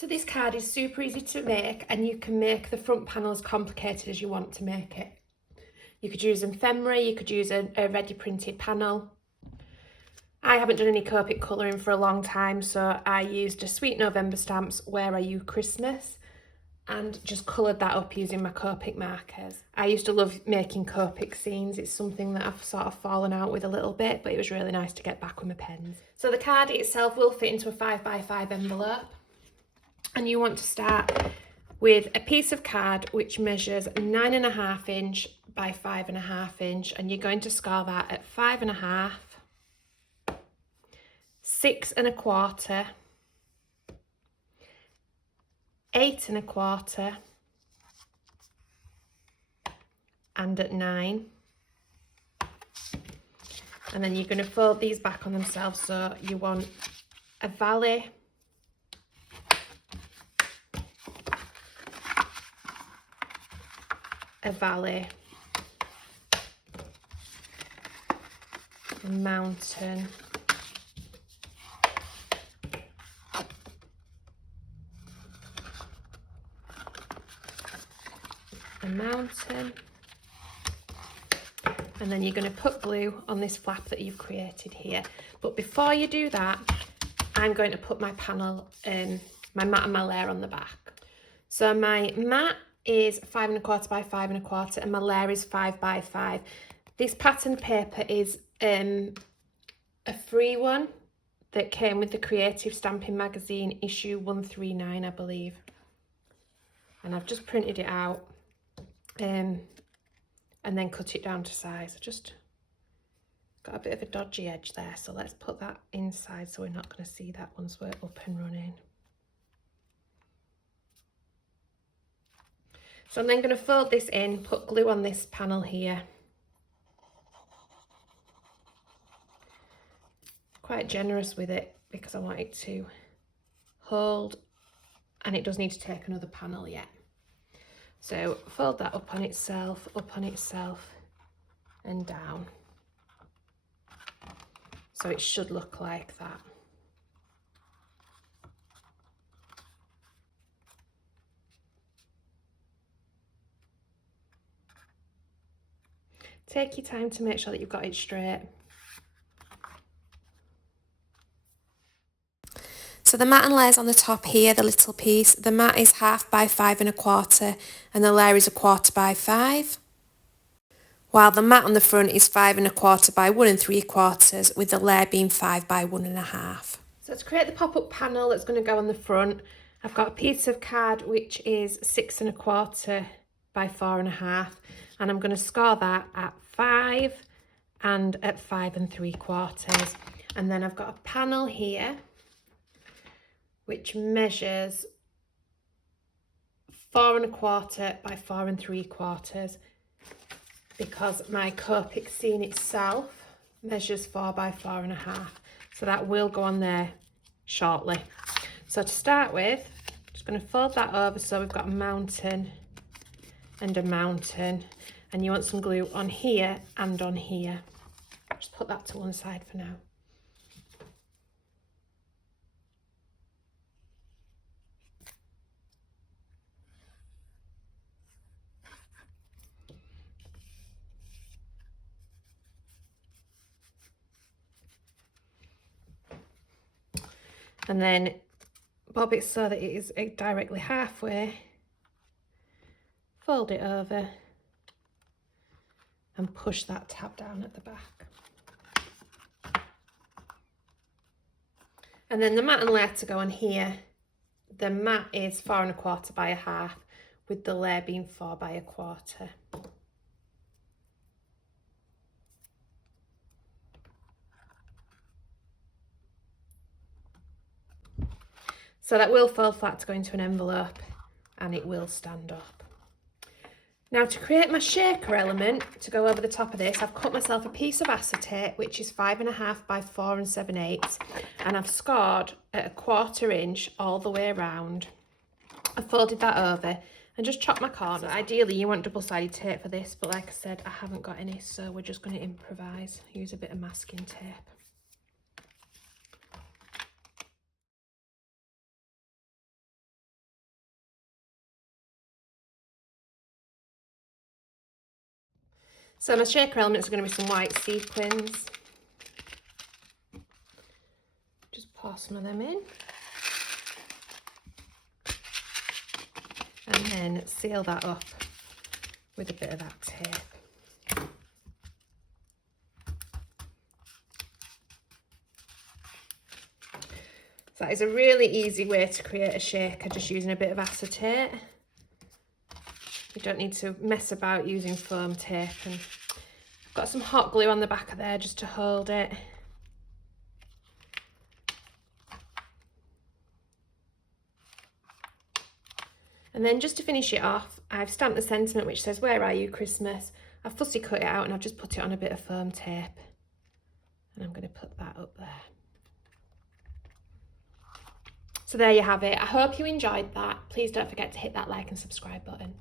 So this card is super easy to make, and you can make the front panel as complicated as you want to make it. You could use ephemera, you could use a ready printed panel. I haven't done any Copic colouring for a long time, so I used a Sweet November stamps Where Are You Christmas and just coloured that up using my Copic markers. I used to love making Copic scenes. It's something that I've sort of fallen out with a little bit, but it was really nice to get back with my pens. So the card itself will fit into a 5x5 envelope, and you want to start with a piece of card which measures 9.5 inch by 5.5 inch, and you're going to score that at 5.5, 6.25, 8.25, and at 9. And then you're going to fold these back on themselves, so you want a valley, a valley, a mountain, a mountain, and then you're going to put glue on this flap that you've created here. But before you do that, I'm going to put my panel, my mat and my layer on the back. So my mat is 5.25 by 5.25 and my layer is 5x5. This pattern paper is a free one that came with the Creative Stamping Magazine issue 139, I believe. And I've just printed it out and then cut it down to size. I just got a bit of a dodgy edge there, so let's put that inside so we're not going to see that once we're up and running. So I'm then going to fold this in, put glue on this panel here. Quite generous with it because I want it to hold, and it does need to take another panel yet. So fold that up on itself, and down. So it should look like that. Take your time to make sure that you've got it straight. So the mat and layer's on the top here, the little piece. The mat is 1/2 by 5.25 and the layer is 1/4 by 5. While the mat on the front is 5.25 by 1 3/4, with the layer being 5 by 1.5. So to create the pop-up panel that's going to go on the front, I've got a piece of card which is 6.25 by 4.5, and I'm going to score that at 5 and at 5 3/4. And then I've got a panel here which measures 4.25 by 4 3/4, because my Copic scene itself measures 4 by 4.5. So that will go on there shortly. So to start with, I'm just going to fold that over so we've got a mountain and a mountain, and you want some glue on here and on here. Just put that to one side for now. And then bob it so that it is directly halfway, fold it over and push that tab down at the back. And then the mat and layer to go on here, the mat is 4.25 by 1/2, with the layer being 4 by 1/4. So that will fold flat to go into an envelope, and it will stand up. Now to create my shaker element to go over the top of this, I've cut myself a piece of acetate which is 5.5 by 4 7/8, and I've scored at 1/4 inch all the way around. I've folded that over and just chopped my corners. So ideally you want double-sided tape for this, but like I said, I haven't got any, so we're just going to improvise, use a bit of masking tape. So my shaker elements are going to be some white sequins. Just pour some of them in. And then seal that up with a bit of that tape. So that is a really easy way to create a shaker, just using a bit of acetate. You don't need to mess about using foam tape. And I've got some hot glue on the back of there just to hold it. And then just to finish it off, I've stamped the sentiment which says, "Where are you, Christmas?" I've fussy cut it out and I've just put it on a bit of foam tape. And I'm going to put that up there. So there you have it. I hope you enjoyed that. Please don't forget to hit that like and subscribe button.